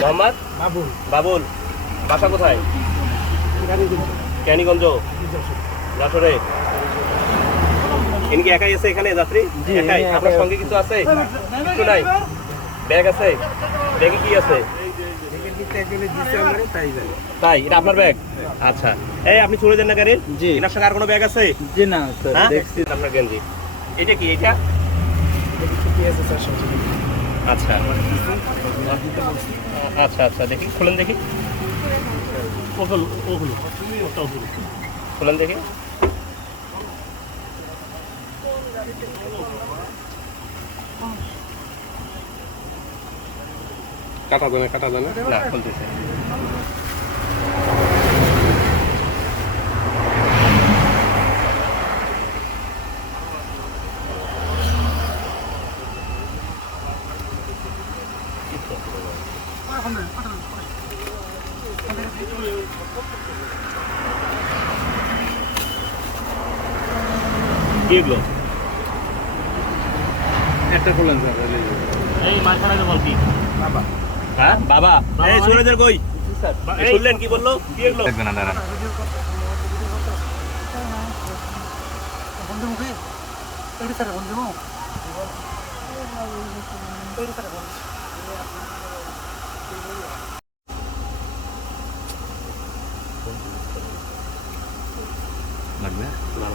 মোহাম্মদ বাবুল। বাবুল। বাসা কোথায়? ক্যানিগঞ্জ, যশোরে। ইনি কি একাই আছে এখানে যাত্রী? একাই? আপনার সঙ্গে কিছু আছে? কিছু নাই? ব্যাগ আছে? ব্যাগে কি আছে? তাই? এটা আপনার ব্যাগ? আচ্ছা। এই আপনি চলে যান না গাড়ি? জি। এনার সঙ্গে আর কোনো ব্যাগ আছে? জি না স্যার, হ্যাঁ? দেখছি। আপনার গেঞ্জি। এটা কি এটা? আচ্ছা আচ্ছা আচ্ছা, দেখি খুলেন দেখি, খুলেন দেখি। কাটা জানে না, খুলতেছে। কি এগুলো? একটা খুললেন স্যার। এই মাঝখানে বল কি? বাবা। হ্যাঁ বাবা। এই সুরজের কই? এই শুনলেন কি বললো? কি এগুলো? দেখবেন না দাঁড়ান। লাগবে না, না,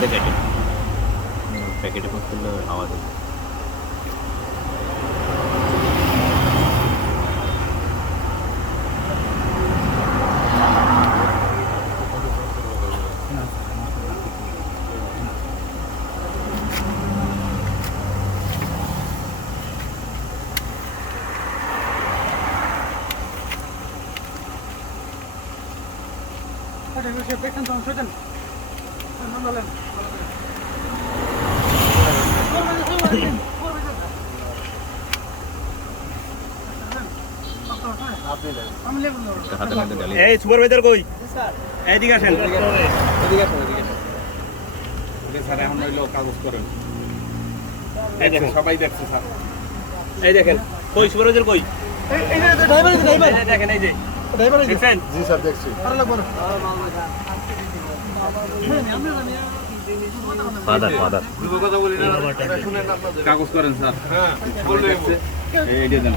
প্যাকেটে প্যাকেটে করলে আওয়াজ হবে। হাতে মধ্যে ডালি। এই সুপারভাইজার কই? এইদিকে আসেন। স্যার এখন হইলো কাগজ করেন। এই দেখেন, সবাই দেখছে স্যার। এই দেখেন, কই সুপারভাইজার কই? এই দেখেন, এই যে দেখছেন? জি স্যার দেখছি। কাগজ করেন স্যার। হ্যাঁ, এইটা দেন।